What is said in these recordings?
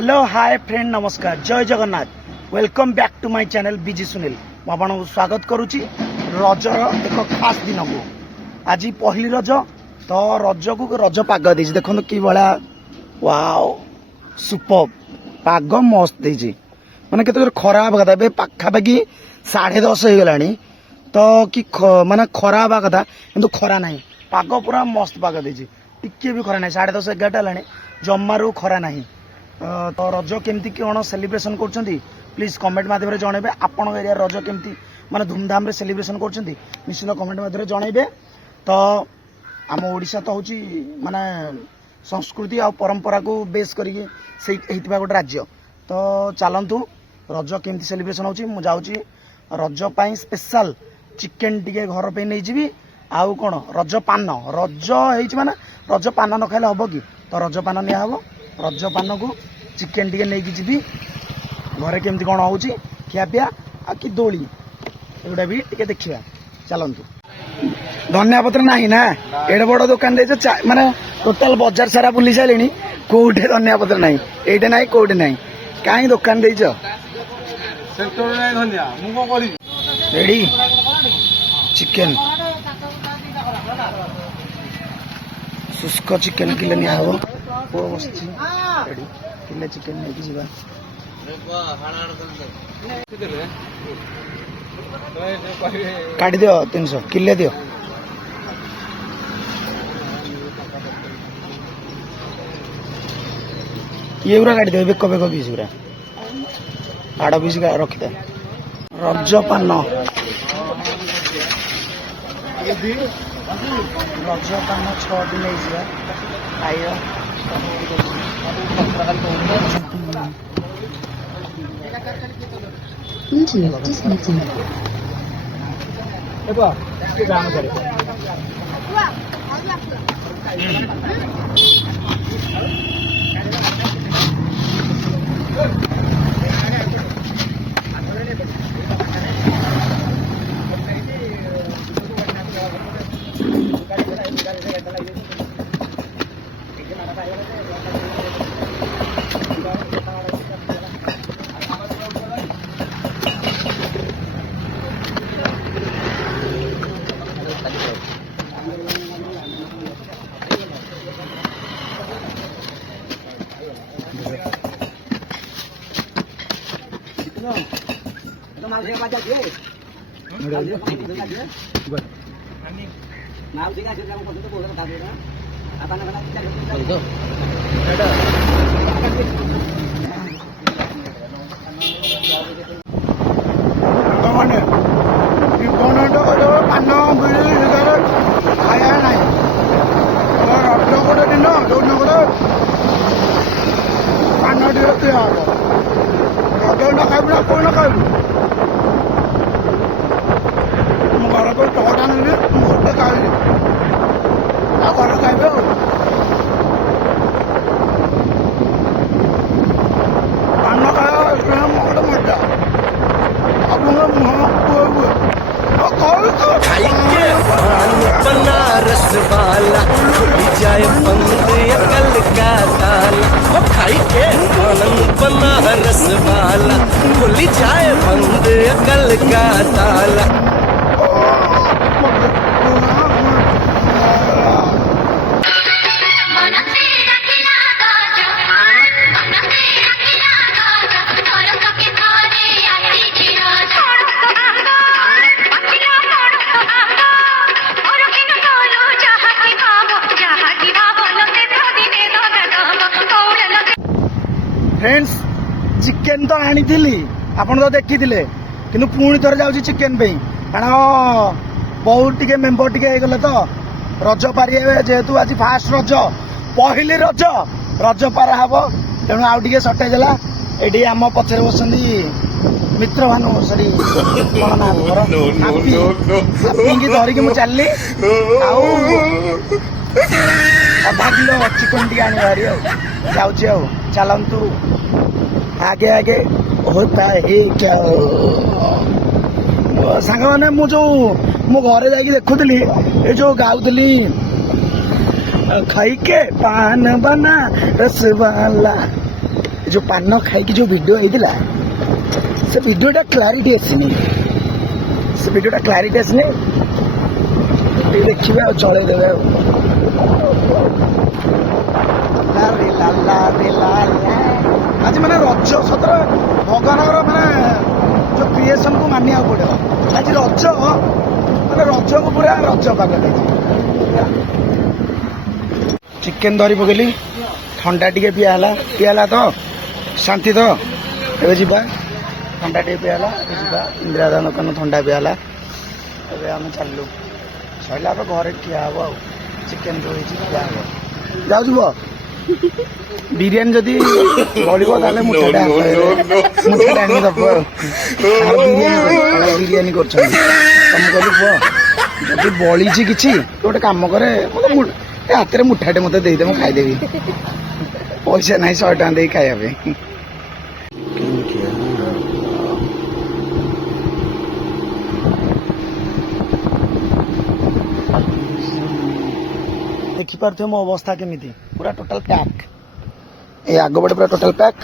Hello hi friend नमस्कार जय Jagannath welcome back to my channel BG Sunil मुझे स्वागत करुच्ची रजर एक खास दिन को आज पहली रज तो रज को रज पाग दे देखो कि भाया वाओ सुपर पाग मस्त दे माने केते खरा हवा कथा पाखापाखि 10:30 हो गला तो कि माने खरा हवा कथा किंतु खरा ना पाग पूरा मस्त पाग दे टिके भी खरा ना 10:30 11टा है जमारू खरा ना तो रज केमती कौन सेलिब्रेशन कर प्लीज कमेंट माध्यम जनइबे आपण एरिया रज केमती माने धूमधाम रे सेलिब्रेशन कर निश्चित कमेंट माध्यम जनइबे तो आम ओडिशा तो हूँ माने संस्कृति आ परंपरा को बेस करके गोटे राज्य तो चलतु रज केमती सेलिब्रेशन हो जाऊँगी रज पाई स्पेशल चिकेन टिके घर पे नहीं जी आउ कौन रज पान रज माने रज पान न खाइले हम कि तो रज पान निया हम रज पान को चिकेन टिके नहीं जी घरे केमती कौन हो खियापिया आ कि दोली एगुड़ा भी टिके देखा चलतु धनिया पत्र ना ना एडे बड़ दुकान दे माने टोटाल बाजार सारा बुली सारे कौटे धनिया पत्र ना ये ना कौटे ना कहीं दुकान दे रेडी चिकेन शुष्क चिकेन किले निया हम पुआ बस किले चिकेन नहीं जी काट दियो 300 किले दियो ये पूरा काट दियो बेक बेक पीस पूरा आड़ पीस रखिदे रज पान रज पान 6 दिन खाइयो Bluetooth disconnected. बनारस वाला खुल जाए बंद अकल का ताला वो खाई के आनंद बनारस वाला खुल जाए बंद अकल का ताला फ्रेंड्स चिकेन तो आनी थी आपन तो देखी थे कि पुणी थर जाऊँगी चिकेन पे कारण बहुत टी मेम्बर टी तो रज पारि जेहेतु आज फास्ट रज पहली रज रज पार हम तेणु आउ टे सर्टेज है ये आम पचर बस मित्र भानु सरी हापी धरिकी मुझे चलली आधा किलो चिकन टी आनी भारी जाऊँ चलतु आगे आगे होता है क्या सांग मैंने मो घरे जाकि देखुली ये जो गाउली खाई के पान बना रसवाला जो पान खाई जो वीडियो होता से वीडियोटा क्लारिटी आसनी से वीडियोटा क्लारिटी आसनी देखिए और चले देवे आज मैंने रज सतर भगवान मैंने जो क्रिएशन को मानिया पड़े आज रज मैंने रज को पूरा रज पाग चिकेन धरी पकड़ी ठंडा टी पियाला तो शांति तो ए जा ठंडा टी पियाला इंदिरा दुकान ठंडा पियाला एम चलू सैला तो घरे खिया हम आ चिकेन जो खिया हम जाऊ बिरियानी जदि बढ़ो ताले मुठाटे आनी दब बिरियानी कर कहली पुह जदि बड़ी कि गोटे कम करे हाथ में मुठाटे मत देदे मुझे खाईदेवी पैसा ना 100 टका दे खाया देखिपे मो अवस्था केमी पूरा टोटाल पैक ये आग बड़े पूरा टोटाल पैक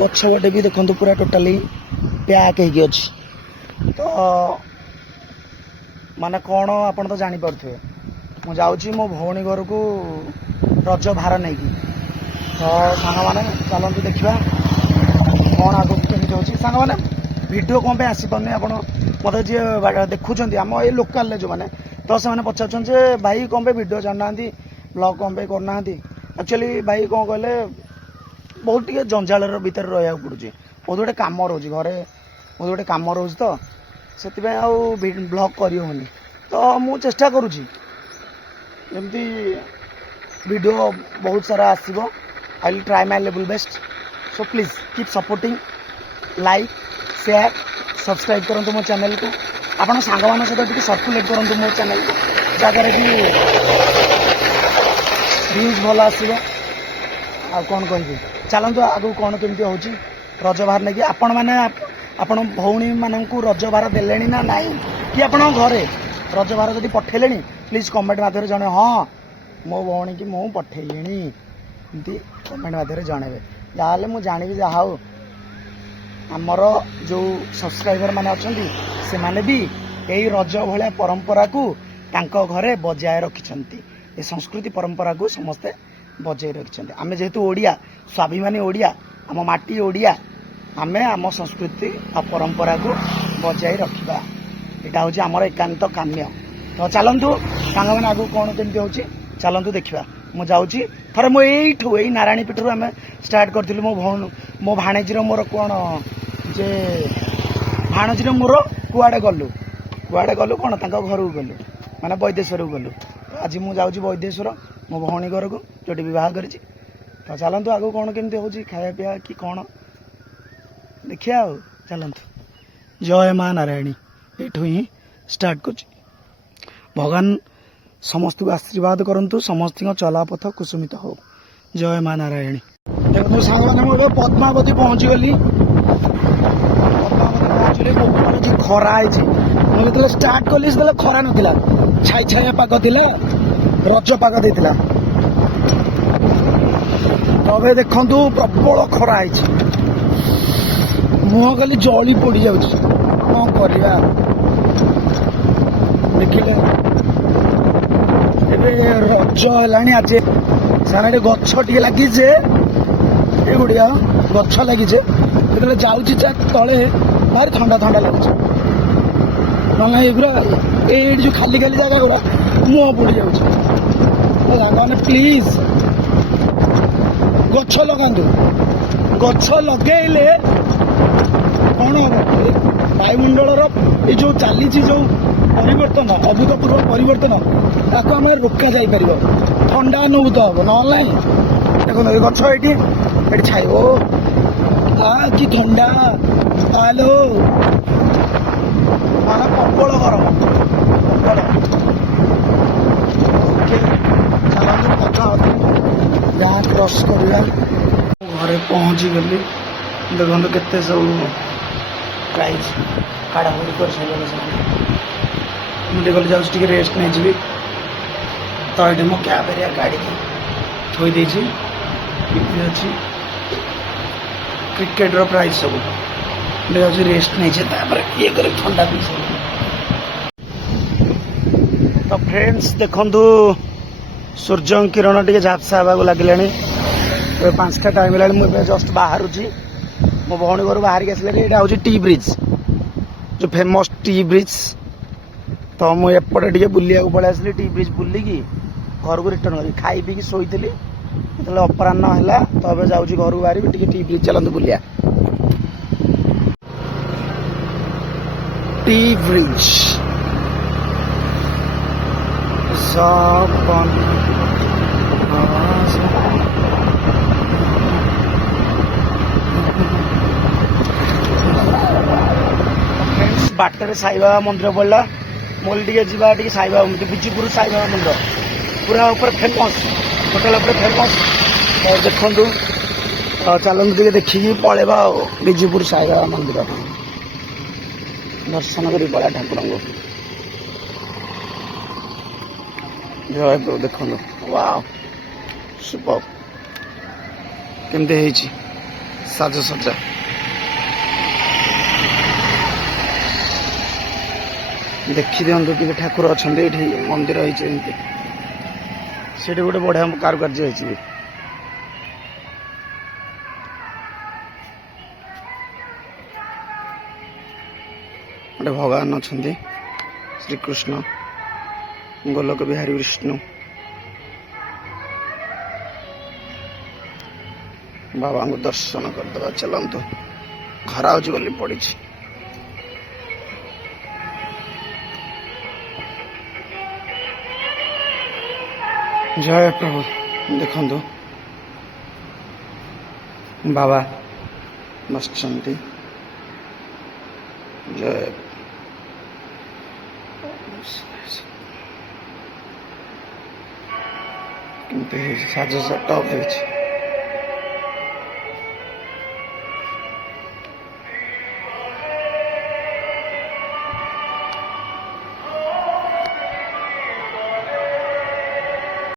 पछपटे भी देखो पूरा टोटाली पैक हो तो माने कौन आप तो जापे मुझे जाऊँगी मो भौणी घर को रज भार नहीं कि तो सांग मैंने चलते देखा कौन आगे केमी हो सांग मैंने वीडियो कौन पे आसीपारे आप मत जी देखुं आम ये लोकाल जो मैंने तो से पचार भाई कौन पे वीडियो छाड़ना ब्लॉग कौन पे करना एक्चुअली भाई कौन कहले बहुत टे जंजाल भितर रहा पड़ुଛି बहुत गोटे कम रोचे घरे बहुत गोटे कम रोचे तो से ब्लॉग करनी तो मु चेष्टा करुँची जमती वीडियो बहुत सारा आसो I will try my level best so please keep supporting like share subscribe करूँ मो चैनल को आपन सांग मान सहित सर्कुलेट करूँ मो चैनल को जगार कि व्यूज भल आसो आ कौन कह चलतु आगू कौन केमती हो रज बार नहीं आपण मैंने आपण भौणी मानू रज बार देले ना नाई कि आपण घरे रज बार जब पठेले प्लीज कमेंट मध्यम जन हाँ मो भौणी की मु पठेली एमती कमेंट मध्यम जनइबे जहाँ मुझे जानी जहाँ हो आमर जो सब्सक्राइबर मैंने अच्छा से माने भी यही रज भाया परंपरा को तांको घरे बजाय रखिंट ये संस्कृति परंपरा को समस्ते बजाय रखिंट आम जेहेतु ओडिया स्वाभिमानी ओडिया आम माटी ओडिया आम आम संस्कृति आ परंपरा को बजाय रखा यहाँ हूँ आमर एकांत काम्य तो चलतु सांग मैंने आगू कौन केमती हो चलतु देखा मुझे जाऊँगी थर मो यही नारायणी पीठर आम स्टार्ट करूँ मो भाणेजीर मोर कौन जे भाणजीर मोर कुआड़े गलु कौन घर को गलु माने वैदेश्वर को गलु आज मुझे जाऊँगी वैदेश्वर मो भौणी घर को जो बह कर तो चलतु आगू कौन केमती हो खाया पीया कि कौन देखिया चलतु जय माँ नारायणी एठू ही स्टार्ट कर भगवान समस्त को आशीर्वाद करंतु समस्त चलापथ कुसुमित हो जय माँ नारायणी देखो सांग मैंने पद्मावती पहुँची गली पद्मावती पहुँचली जो खरा है मुझे स्टार्ट कली से खरा नाला छाई छाया पाग थिला रज पाग देता तबे देखु प्रबल खरा है मुह खाली जली पड़ जा कौन करवा देखिले रज है आज सारे गछ टे लगी गुड़िया गछ लगी जो जाऊँगी तले भारी ठंडा ठंडा लगुच ना पूरा ये जो खाली खाली जगह गुड़ा मुह पड़ जाने प्लीज गछ लगातु गछ लगे कौन हम वायुमंडल ये जो चली जो परिवर्तन अभूतपूर्व परिवर्तन ताको आम रोका जापर ठंडा अनुभूत हम ना देखो गछ ये छाई कि ठंडा आलो माना प्रबल गरम प्रबल चलते गाँ क्रॉस करवा घरे पहुँची गली देखो केते सब प्राइज काढ़ाकड़ी कर मुझे गली जाऊँ रेस्ट नहीं जी तो ये मो कैब एरिया गाड़ी की थोड़ी अच्छी क्रिकेट प्राइज सब रेस्ट नहीं ये करे ठंडा पी तो फ्रेंड्स देखंतु सूर्य किरण टे झापसा हवा लगे 5टा टाइम है मुझे जस्ट बाहर मो भौणी घर बाहर आसले यहाँ हूँ टी ब्रिज जो फेमस टी ब्रिज तो मुझे एपटे बुलिया पलि आसली टी ब्रिज बुलिकी घर को रिटर्न करी खाई पी शोई जो अपराह है तो अब जाऊँ घर को बाहर टी ब्रिज चलते बुलिया T bridge water Sai Baba मंदिर पड़ा मोल टे साई बाबा मंदिर बिजुपुर साई बाबा मंदिर पूरा ऊपर फेमस होटेल फेमस तो देखु चलते टे देखिकी पलैबा बिजुपुर साई बाबा मंदिर दर्शन कर पड़ा ठाकुर को जय प्रभु देखो वाह सुपर केमती साजसज्जा देखी दिखु कि ठाकुर अच्छा ये मंदिर से गोटे बढ़िया कारुकार्य गोटे भगवान अच्छा श्रीकृष्ण गोलोक बिहारी विष्णु बाबा को दर्शन करदे चलतु खरा हो पड़ी जय प्रभु देखंतु बाबा बसचंती जय साज टॉप है।